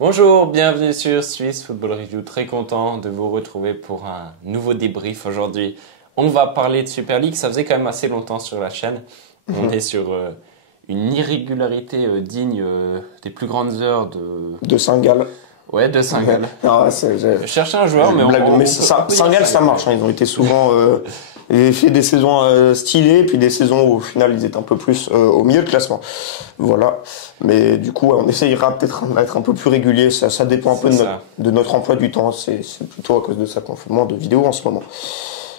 Bonjour, bienvenue sur Swiss Football Review. Très content de vous retrouver pour un nouveau débrief aujourd'hui. On va parler de Super League. Ça faisait quand même assez longtemps sur la chaîne. On est sur une irrégularité digne des plus grandes heures de Saint-Gall. Ouais, de Saint-Gall. Je cherchais un joueur, mais Saint-Gall, ça marche. Ils ont été souvent ils ont fait des saisons stylées, puis des saisons où au final ils étaient un peu plus au milieu de classement. Voilà. Mais du coup, on essayera peut-être d'être un peu plus régulier. Ça dépend un peu de notre emploi du temps. C'est plutôt à cause de ça qu'on fait moins de vidéos en ce moment.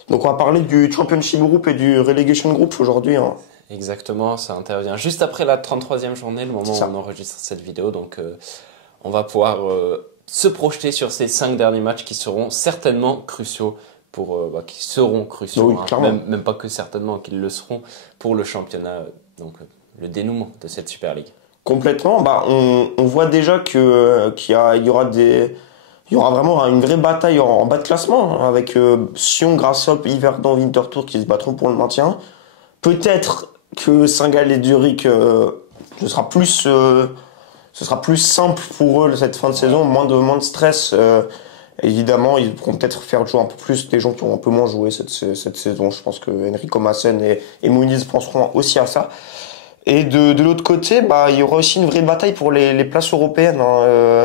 Donc on va parler du Championship Group et du Relegation Group aujourd'hui. Hein. Exactement, ça intervient juste après la 33e journée, le moment où on enregistre cette vidéo. Donc on va pouvoir se projeter sur ces 5 derniers matchs qui seront certainement cruciaux qui seront cruciaux, oui, même pas que certainement qu'ils le seront pour le championnat, donc le dénouement de cette Super League. Complètement, on voit déjà qu'il y aura vraiment une vraie bataille en bas de classement avec Sion, Grasshoppe, Yverdon, Winterthur qui se battront pour le maintien. Peut-être que Saint-Gall et Zurich, ce sera plus simple pour eux cette fin de saison, moins de stress. Évidemment, ils pourront peut-être faire jouer un peu plus des gens qui ont un peu moins joué cette saison. Je pense que Enrico Maassen et Muniz penseront aussi à ça. Et de l'autre côté, il y aura aussi une vraie bataille pour les places européennes.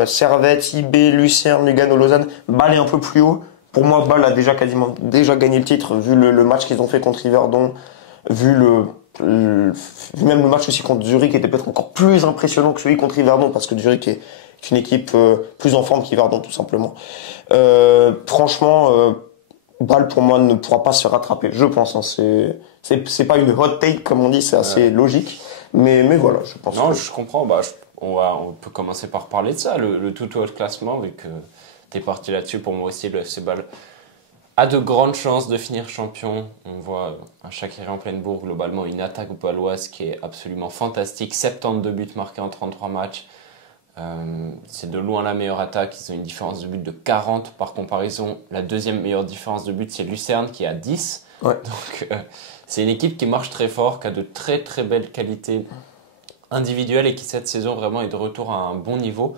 Servette, IB, Lucerne, Lugano, Lausanne. Bâle est un peu plus haut. Pour moi, Bâle a déjà gagné le titre vu le match qu'ils ont fait contre Yverdon, vu même le match aussi contre Zurich était peut-être encore plus impressionnant que celui contre Yverdon parce que Zurich est une équipe plus en forme qu'Yverdon tout simplement. Franchement, Bâle pour moi ne pourra pas se faire rattraper, je pense. Hein, c'est pas une hot take comme on dit, c'est assez logique, mais voilà, je pense. Non, je comprends. On peut commencer par parler de ça, le tout haut de classement, vu que t'es parti là-dessus. Pour moi aussi, le FC Bâle a de grandes chances de finir champion. On voit un Shaqiri en pleine bourre, globalement une attaque bâloise qui est absolument fantastique. 72 buts marqués en 33 matchs. C'est de loin la meilleure attaque. Ils ont une différence de but de 40. Par comparaison, la deuxième meilleure différence de but, c'est Lucerne qui a 10. Ouais. Donc, c'est une équipe qui marche très fort, qui a de très très belles qualités individuelles et qui cette saison vraiment est de retour à un bon niveau.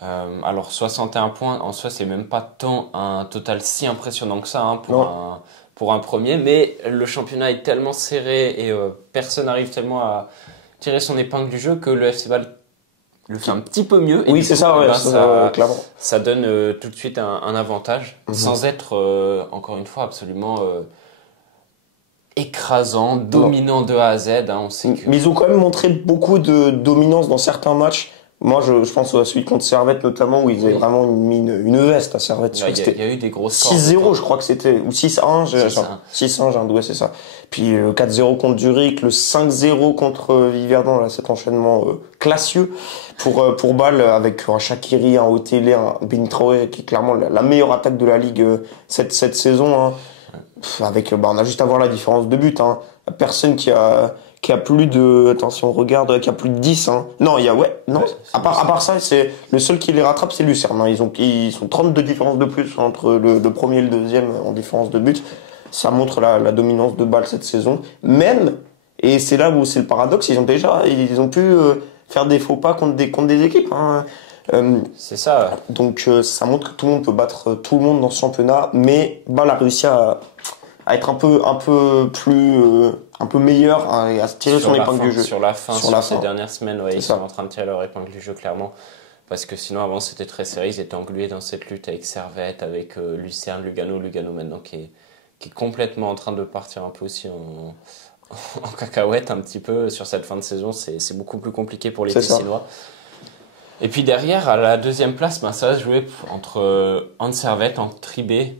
Alors 61 points, en soi, c'est même pas tant un total si impressionnant que ça pour un premier, mais le championnat est tellement serré et personne n'arrive tellement à tirer son épingle du jeu que le FC Bâle le fait un petit peu mieux. Et oui, c'est ça, clairement. Ça donne tout de suite un avantage, sans être, encore une fois, absolument écrasant, dominant de A à Z. Hein, on sait que... Mais ils ont quand même montré beaucoup de dominance dans certains matchs. Moi, je pense à celui contre Servette notamment, où ils avaient vraiment mis une veste à Servette. Il y a eu des gros scores. 6-0, je crois que c'était, ou 6-1, 6-1, j'ai un doigt, c'est ça. Puis 4-0 contre Zurich, le 5-0 contre Yverdon, là, cet enchaînement classieux pour Bâle, avec un Shaqiri, un Otele, un Ben Traoré, qui est clairement la meilleure attaque de la Ligue cette saison. Hein. Avec, on a juste à voir la différence de but. Hein. Personne qui a plus de, attention, on regarde, qui a plus de 10, hein. Non, à part ça, c'est, le seul qui les rattrape, c'est Lucerne, hein. Ils sont 32 différences de plus entre le premier et le deuxième en différence de but. Ça montre la dominance de Bâle cette saison. Même, et c'est là où c'est le paradoxe, ils ont pu faire des faux pas contre des équipes, hein. C'est ça. Donc, ça montre que tout le monde peut battre tout le monde dans ce championnat, mais Bâle a réussi à être un peu meilleur, hein, et à se tirer son épingle du jeu. Sur ces dernières semaines, ils sont en train de tirer leur épingle du jeu, clairement. Parce que sinon, avant, c'était très serré. Ils étaient englués dans cette lutte avec Servette, avec Lucerne, Lugano maintenant qui est complètement en train de partir un peu aussi en cacahuète un petit peu sur cette fin de saison. C'est beaucoup plus compliqué pour les Tessinois. Et puis derrière, à la deuxième place, ça va se jouer entre Servette, entre IB,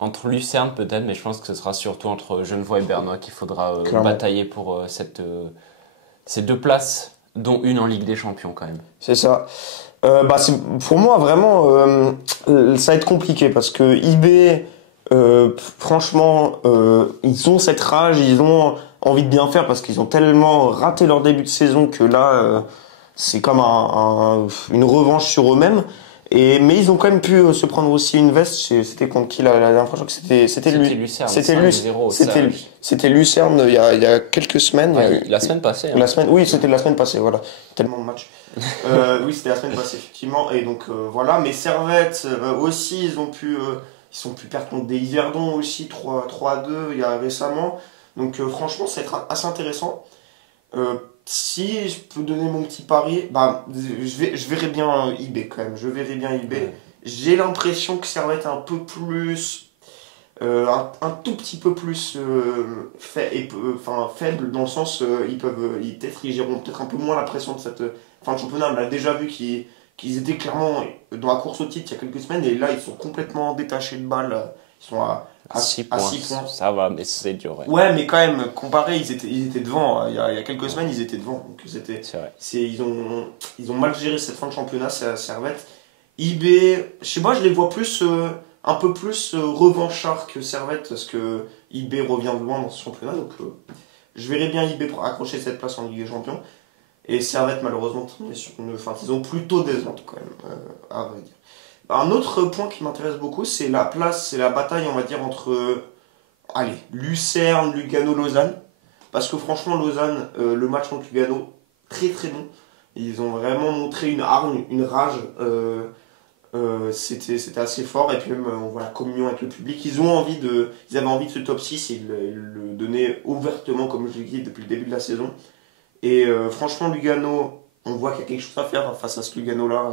entre Lucerne peut-être, mais je pense que ce sera surtout entre Genevois et Bernois qu'il faudra batailler pour ces deux places, dont une en Ligue des Champions quand même. C'est ça. Pour moi, vraiment, ça va être compliqué parce que IB, franchement, ils ont cette rage, ils ont envie de bien faire parce qu'ils ont tellement raté leur début de saison que là, c'est comme une revanche sur eux-mêmes. Mais ils ont quand même pu se prendre aussi une veste. C'était contre qui la dernière fois? Je crois que c'était lui. Lucerne. C'était Lucerne il y a quelques semaines. La semaine passée. La semaine, oui, c'était la semaine passée, voilà. Tellement de matchs. Oui, c'était la semaine passée, effectivement. Et donc, voilà. Mais Servette, aussi, ils ont pu perdre contre des Yverdon aussi, 3-2 il y a récemment. Donc, franchement, ça va être assez intéressant. Si je peux donner mon petit pari, je verrais bien IB quand même. Je verrais bien IB. Ouais. J'ai l'impression que Servette est un peu plus. Un tout petit peu plus faible dans le sens ils géreront peut-être un peu moins la pression de cette fin de championnat. On a déjà vu qu'ils étaient clairement dans la course au titre il y a quelques semaines et là ils sont complètement détachés de balles. Ils sont à 6 points. Ça va, mais c'est dur. Ouais, mais quand même, comparé, ils étaient devant. Il y a quelques semaines, ils étaient devant. Donc c'est vrai. Ils ont mal géré cette fin de championnat, Servette. IB, je sais pas, je les vois plus. Un peu plus revanchard que Servette parce que IB revient de loin dans ce championnat, donc je verrais bien IB accrocher cette place en Ligue des Champions et Servette malheureusement terminer sur une fin ils ont plutôt décevante quand même à vrai dire. Un autre point qui m'intéresse beaucoup c'est la bataille on va dire entre Lucerne, Lugano, Lausanne parce que franchement Lausanne le match contre Lugano très très bon, ils ont vraiment montré une hargne, une rage. C'était assez fort et puis même on voit la communion avec le public, ils avaient envie de ce top 6 et ils le donnaient ouvertement comme je l'ai dit depuis le début de la saison et franchement Lugano on voit qu'il y a quelque chose à faire face à ce Lugano là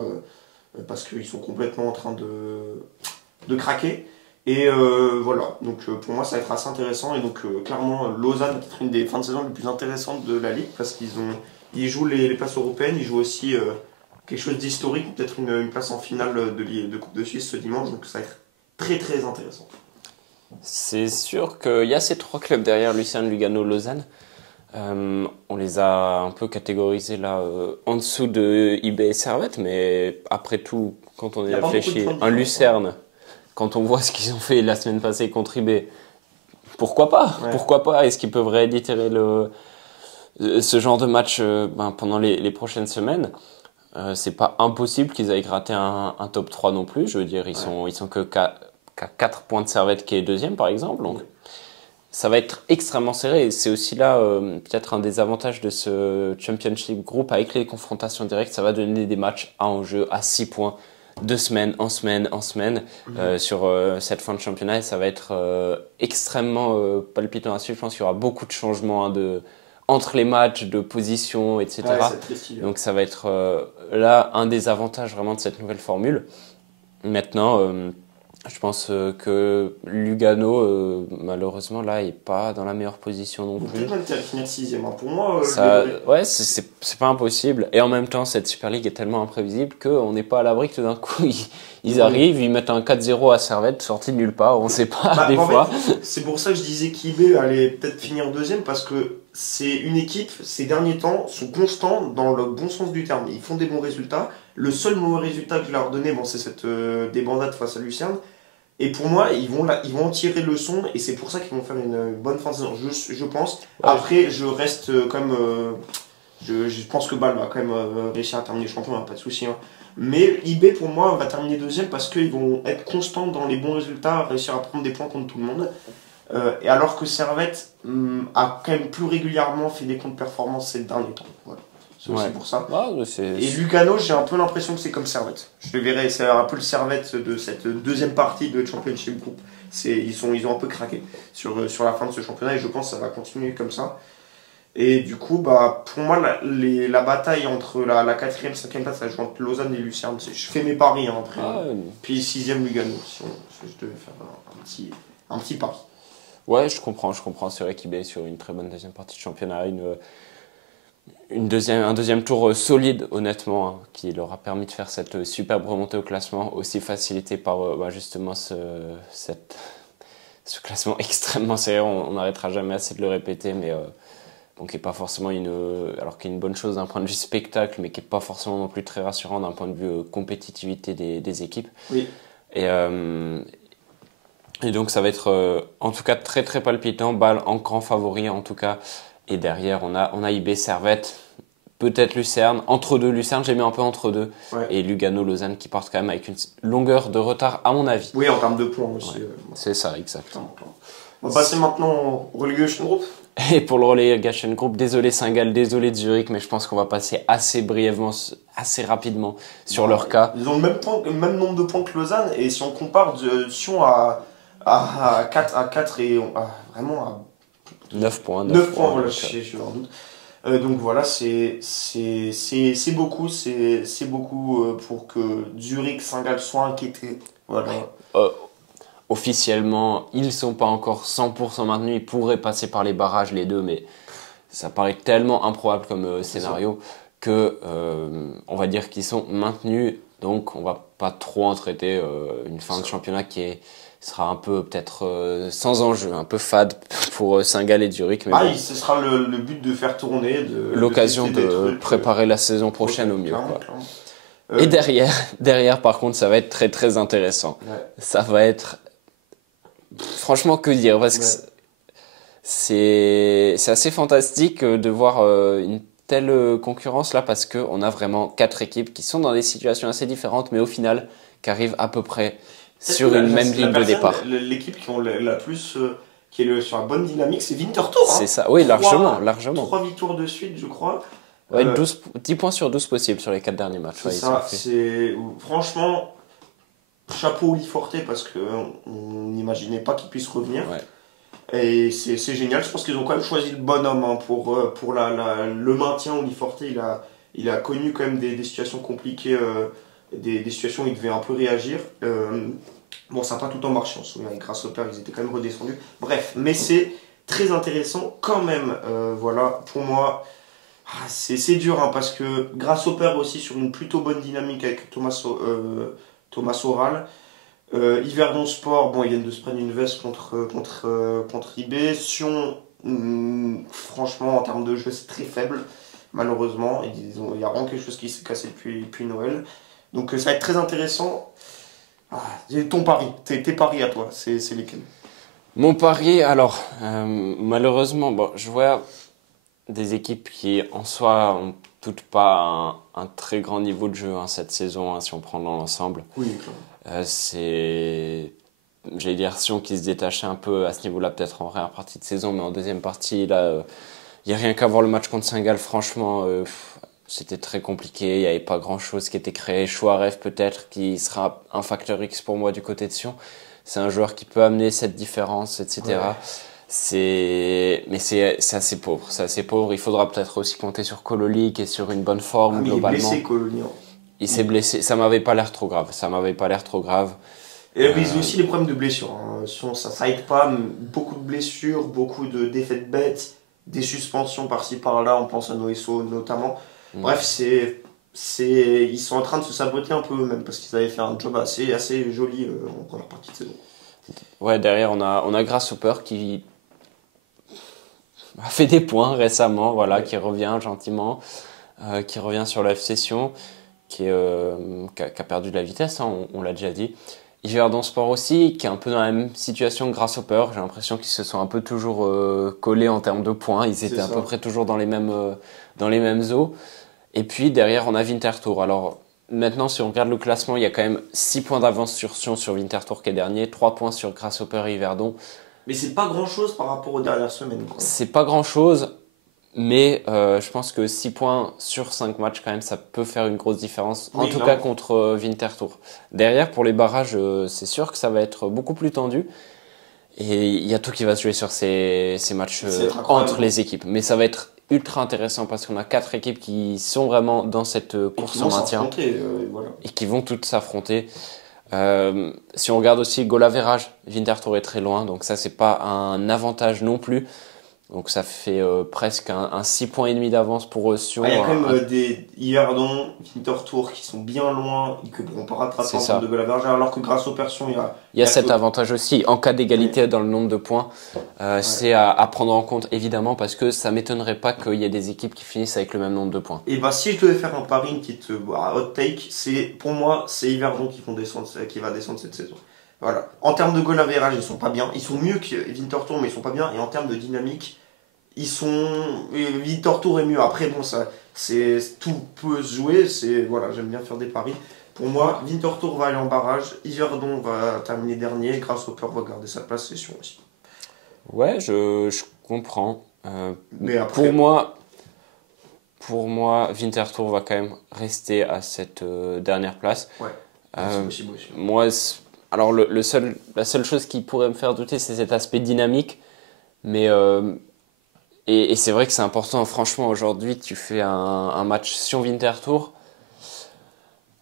parce qu'ils sont complètement en train de craquer et voilà donc pour moi ça va être assez intéressant et donc clairement Lausanne est peut-être une des fins de saison les plus intéressantes de la Ligue parce qu'ils jouent les places européennes, ils jouent aussi quelque chose d'historique, peut-être une place en finale de Coupe de Suisse ce dimanche, donc ça va être très très intéressant. C'est sûr qu'il y a ces trois clubs derrière Lucerne, Lugano, Lausanne. On les a un peu catégorisés là en dessous de IB et Servette, mais après tout, quand on y réfléchit, un Lucerne, quand on voit ce qu'ils ont fait la semaine passée contre IB, pourquoi pas? Ouais. Pourquoi pas? Est-ce qu'ils peuvent réitérer ce genre de match pendant les prochaines semaines? C'est pas impossible qu'ils aillent gratter un top 3 non plus. Je veux dire, ils sont qu'à 4 points de Servette qui est deuxième par exemple. Donc ça va être extrêmement serré. Et c'est aussi là peut-être un des avantages de ce Championship Group avec les confrontations directes. Ça va donner des matchs à enjeu à 6 points de semaine en semaine sur cette fin de championnat. Et ça va être extrêmement palpitant à suivre. Je pense qu'il y aura beaucoup de changements entre les matchs, de position, etc. Ouais, donc ça va être là un des avantages vraiment de cette nouvelle formule. Maintenant, je pense que Lugano, malheureusement, là, n'est pas dans la meilleure position non plus. Peut-être même qu'elle finir 6ème. Pour moi, ouais, c'est pas impossible. Et en même temps, cette Super League est tellement imprévisible qu'on n'est pas à l'abri que tout d'un coup, ils arrivent, ils mettent un 4-0 à Servette, sorti de nulle part, on ne sait pas des fois. C'est pour ça que je disais qu'IB allait peut-être finir deuxième, parce que c'est une équipe, ces derniers temps, sont constants dans le bon sens du terme. Ils font des bons résultats. Le seul mauvais résultat que je leur donnais, c'est cette débandade face à Lucerne. Et pour moi, ils vont en tirer leçon et c'est pour ça qu'ils vont faire une bonne fin de saison, je pense. Ouais. Après, je reste quand même. Je pense que Bâle va quand même réussir à terminer champion, pas de souci. Hein. Mais IB, pour moi, va terminer deuxième parce qu'ils vont être constants dans les bons résultats, réussir à prendre des points contre tout le monde. Et alors que Servette a quand même plus régulièrement fait des contre-performances ces derniers temps. Voilà. C'est aussi pour ça. Et Lugano, j'ai un peu l'impression que c'est comme Servette. Je le verrai, c'est un peu le Servette de cette deuxième partie de Championship Group. Ils ont un peu craqué sur la fin de ce championnat et je pense que ça va continuer comme ça. Et du coup, pour moi, la bataille entre la 4e et 5e place, ça joue entre Lausanne et Lucerne. Je fais mes paris après. Puis 6e Lugano, si je devais faire un petit pari. Ouais, je comprends. C'est vrai qu'il est sur une très bonne deuxième partie de championnat. Un deuxième tour solide, honnêtement, hein, qui leur a permis de faire cette superbe remontée au classement, aussi facilité par justement ce classement extrêmement serré. On n'arrêtera jamais assez de le répéter, mais qui n'est pas forcément alors qu'il y a une bonne chose d'un point de vue spectacle, mais qui n'est pas forcément non plus très rassurant d'un point de vue compétitivité des équipes. Oui. Et donc ça va être en tout cas très très palpitant, Bâle en grand favori en tout cas. Et derrière, on a IB Servette, peut-être Lucerne. Entre deux, Lucerne, j'ai mis un peu entre deux. Ouais. Et Lugano-Lausanne qui partent quand même avec une longueur de retard, à mon avis. Oui, en termes de points aussi. Ouais, c'est ça, exact. On va passer maintenant au relegation group. Et pour le relegation group, désolé Saint-Gall, désolé Zurich, mais je pense qu'on va passer assez brièvement, assez rapidement sur leur cas. Ils ont le même nombre de points que Lausanne, et si on compare Sion à 4 et vraiment à 9 points. 9 points, voilà, je suis en doute. Donc voilà, c'est beaucoup, c'est beaucoup pour que Zurich, Saint-Gall soient inquiétés. Voilà. Officiellement, ils ne sont pas encore 100% maintenus. Ils pourraient passer par les barrages, les deux, mais ça paraît tellement improbable comme scénario que on va dire qu'ils sont maintenus. Donc, on va pas trop en traiter une fin de championnat qui sera un peu peut-être sans enjeu, un peu fade pour Saint-Gall et Zurich. Mais ce sera le but de faire tourner, l'occasion de préparer la saison prochaine au mieux. Clairement. Et derrière, par contre, ça va être très très intéressant. Ouais. Ça va être... Franchement, que dire, parce que c'est assez fantastique de voir une telle concurrence là, parce qu'on a vraiment 4 équipes qui sont dans des situations assez différentes, mais au final, qui arrivent à peu près sur une même ligne de départ. L'équipe qui est sur la bonne dynamique, c'est Winterthur. C'est ça, oui, largement. 3 victoires de suite, je crois. Ouais, 10 points sur 12 possibles sur les 4 derniers matchs. C'est ça, franchement... Chapeau Liforté parce qu'on n'imaginait pas qu'il puisse revenir. Ouais. Et c'est génial. Je pense qu'ils ont quand même choisi le bon homme pour le maintien. Liforté, il a connu quand même des situations compliquées, des situations où il devait un peu réagir. Bon, ça n'a pas tout le temps marché, on se souvient, avec Grasshopper, ils étaient quand même redescendus. Bref, mais c'est très intéressant quand même. Voilà, pour moi, c'est dur parce que Grasshopper aussi sur une plutôt bonne dynamique avec Thomas Oral. Yverdon Sport, bon, ils viennent de se prendre une veste contre IB. Sion, franchement, en termes de jeu, c'est très faible, malheureusement. Il y a vraiment quelque chose qui s'est cassé depuis Noël. Donc ça va être très intéressant. Ton pari, tes paris à toi, c'est lesquels? Mon pari, alors, malheureusement, je vois des équipes qui, en soi, ont toutes pas un très grand niveau de jeu cette saison, si on prend dans l'ensemble. Oui, clairement. J'allais dire Sion qui se détachait un peu à ce niveau-là, peut-être en première partie de saison, mais en deuxième partie, là, il n'y a rien qu'à voir le match contre Saint-Gall, franchement, c'était très compliqué, il n'y avait pas grand-chose qui était créé. Chouaref peut-être, qui sera un facteur X pour moi du côté de Sion. C'est un joueur qui peut amener cette différence, etc. Ouais. Mais c'est assez pauvre. C'est assez pauvre. Il faudra peut-être aussi compter sur Kololi qui est sur une bonne forme globalement. Il est blessé, Kololi. Il s'est blessé. Ça m'avait pas l'air trop grave. Et ils ont aussi des problèmes de blessures. Ça aide pas. Beaucoup de blessures, beaucoup de défaites bêtes, des suspensions par-ci par-là. On pense à Noesso notamment. Bref, ils sont en train de se saboter un peu eux-mêmes parce qu'ils avaient fait un job assez joli en première partie de saison. Ouais, derrière on a Grasshopper qui a fait des points récemment, voilà, qui revient gentiment, qui revient sur la F-Session, qui a perdu de la vitesse, on l'a déjà dit. Yverdon Sport aussi, qui est un peu dans la même situation que Grasshopper. J'ai l'impression qu'ils se sont un peu toujours collés en termes de points. Ils étaient à peu près toujours dans les mêmes eaux. Et puis derrière, on a Winterthur. Alors maintenant, si on regarde le classement, il y a quand même 6 points d'avance sur Sion, sur Winterthur qui est dernier, 3 points sur Grasshopper et Yverdon. Mais c'est pas grand-chose par rapport aux dernières semaines, quoi. C'est pas grand-chose, mais je pense que 6 points sur 5 matchs, quand même, ça peut faire une grosse différence. Oui, en tout cas contre Winterthur. Derrière, pour les barrages, c'est sûr que ça va être beaucoup plus tendu. Et il y a tout qui va se jouer sur ces matchs entre les équipes. Mais ça va être ultra intéressant parce qu'on a 4 équipes qui sont vraiment dans cette course en maintien. Voilà. Et qui vont toutes s'affronter. Si on regarde aussi goal average, Winterthur est très loin, donc ça c'est pas un avantage non plus. Donc ça fait presque un 6,5 points d'avance pour Sion. Il y a quand même des Yverdon, Winterthur qui sont bien loin et qui ne pourront pas rattraper en termes de goal average, alors que grâce aux Persions, il y a cet avantage aussi. En cas d'égalité dans le nombre de points, c'est à prendre en compte évidemment parce que ça ne m'étonnerait pas qu'il y ait des équipes qui finissent avec le même nombre de points. Et si je devais faire un pari, une petite hot take, pour moi c'est Yverdon qui va descendre cette saison. Voilà. En termes de goal average, ils sont pas bien. Ils sont mieux que Winterthur, mais ils sont pas bien. Et en termes de dynamique, Winterthur est mieux. Après, bon, tout peut se jouer. Voilà, j'aime bien faire des paris. Pour moi, Winterthur va aller en barrage. Yverdon va terminer dernier. Grasshopper va garder sa place, c'est sûr aussi. Ouais, je comprends. Mais après, pour moi, Winterthur va quand même rester à cette dernière place. Ouais, c'est possible aussi. Moi, alors la seule chose qui pourrait me faire douter, c'est cet aspect dynamique. Mais et c'est vrai que c'est important. Franchement, aujourd'hui, tu fais un match Sion-Winterthur.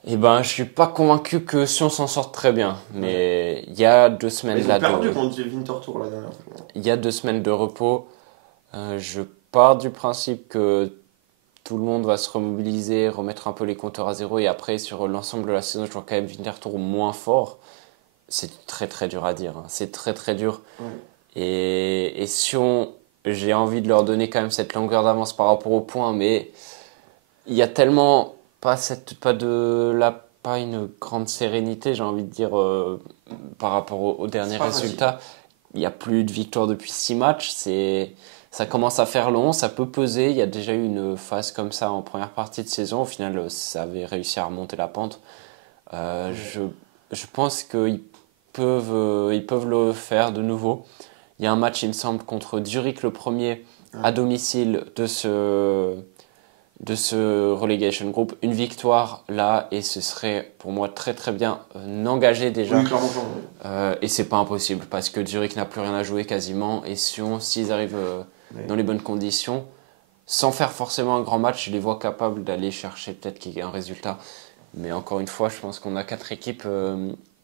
Eh ben, je suis pas convaincu que Sion s'en sorte très bien. Mais il y a 2 semaines ils ont perdu contre Winterthur la dernière fois. Il y a 2 semaines de repos. Je pars du principe que tout le monde va se remobiliser, remettre un peu les compteurs à zéro. Et après, sur l'ensemble de la saison, je vois quand même Winterthur moins fort. C'est très très dur à dire. C'est très très dur. Ouais. Et Sion, j'ai envie de leur donner quand même cette longueur d'avance par rapport au point. Mais il y a tellement pas une grande sérénité, j'ai envie de dire, par rapport aux derniers résultats. Il n'y a plus de victoire depuis 6 matchs. Ça commence à faire long, ça peut peser. Il y a déjà eu une phase comme ça en première partie de saison. Au final, ça avait réussi à remonter la pente. Je pense qu'ils peuvent le faire de nouveau. Il y a un match, il me semble, contre Zurich, le premier, à domicile de ce relegation group. Une victoire là, et ce serait pour moi très très bien engagé déjà. Oui, clairement. Et c'est pas impossible parce que Zurich n'a plus rien à jouer quasiment. Et Sion, s'ils arrivent dans les bonnes conditions, sans faire forcément un grand match, je les vois capables d'aller chercher peut-être qu'il y ait un résultat. Mais encore une fois, je pense qu'on a 4 équipes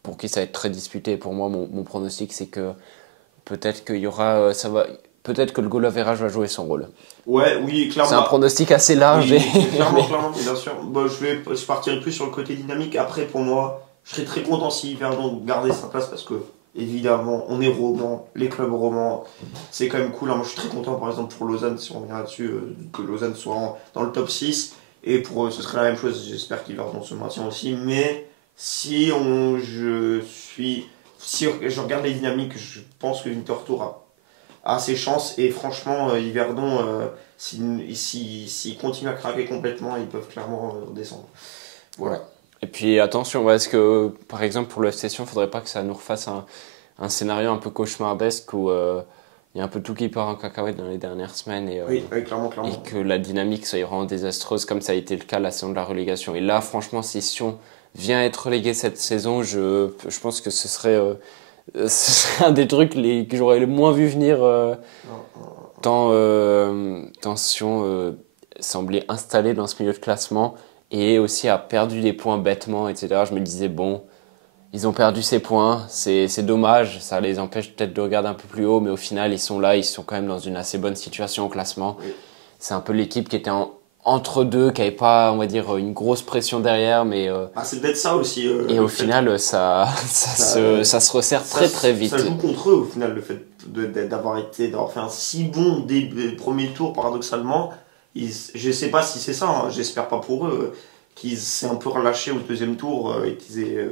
pour qui ça va être très disputé. Pour moi, mon pronostic, c'est que peut-être qu'il y aura, peut-être que le goal average va jouer son rôle. Oui, clairement. C'est un pronostic assez large. Oui, clairement, bien sûr. Je partirai plus sur le côté dynamique. Après, pour moi, je serais très content si Yverdon gardait sa place parce que, évidemment, on est roman, les clubs romans, c'est quand même cool. Moi, je suis très content, par exemple, pour Lausanne, si on revient là-dessus, que Lausanne soit dans le top 6. Et pour eux, ce serait la même chose. J'espère qu'Yverdon se maintient aussi. Mais si je regarde les dynamiques, je pense que Winterthur a ses chances. Et franchement, Yverdon, s'ils continuent à craquer complètement, ils peuvent clairement redescendre. Voilà. Et puis attention, parce que par exemple pour le FC Sion, il ne faudrait pas que ça nous refasse un scénario un peu cauchemardesque où il y a un peu tout qui part en cacahuète dans les dernières semaines oui, clairement. Et que la dynamique soit vraiment désastreuse comme ça a été le cas la saison de la relégation. Et là, franchement, si Sion vient être relégué cette saison, je pense que ce serait un des trucs que j'aurais le moins vu venir tant Sion semblait installé dans ce milieu de classement et aussi a perdu des points bêtement, etc. Je me disais, bon, ils ont perdu ces points, c'est dommage, ça les empêche peut-être de regarder un peu plus haut, mais au final, ils sont quand même dans une assez bonne situation au classement. Oui. C'est un peu l'équipe qui était entre deux, qui n'avait pas, on va dire, une grosse pression derrière, mais... c'est peut-être ça aussi. Et au final, ça se resserre très très vite. Ça joue contre eux, au final, le fait d'avoir fait un si bon des premiers tours, paradoxalement. Je sais pas si c'est ça, hein, j'espère pas pour eux, qu'ils s'est un peu relâché au deuxième tour et qu'ils aient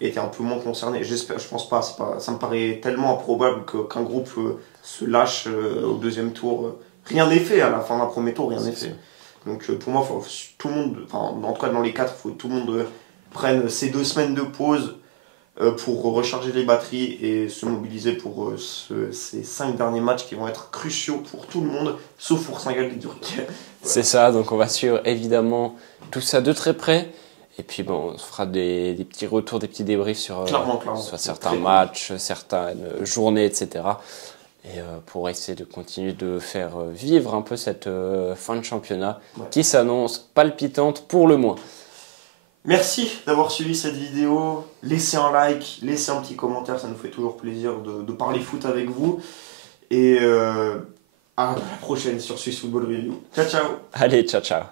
été un peu moins concernés. Je pense pas, ça me paraît tellement improbable qu'un groupe se lâche au deuxième tour. Rien n'est fait à la fin d'un premier tour, rien n'est fait. Donc pour moi, faut tout le monde, en tout cas dans les 4, il faut que tout le monde prenne ces 2 semaines de pause pour recharger les batteries et se mobiliser pour ces 5 derniers matchs qui vont être cruciaux pour tout le monde, sauf pour Saint-Gall et Zurich. Ouais. C'est ça, donc on va suivre évidemment tout ça de très près. Et puis bon, on fera des petits retours, des petits débriefs sur certains matchs, certaines journées, etc. Et pour essayer de continuer de faire vivre un peu cette fin de championnat qui s'annonce palpitante pour le moins. Merci d'avoir suivi cette vidéo. Laissez un like, laissez un petit commentaire, ça nous fait toujours plaisir de parler foot avec vous. Et à la prochaine sur Swiss Football Review. Ciao, ciao. Allez, ciao, ciao.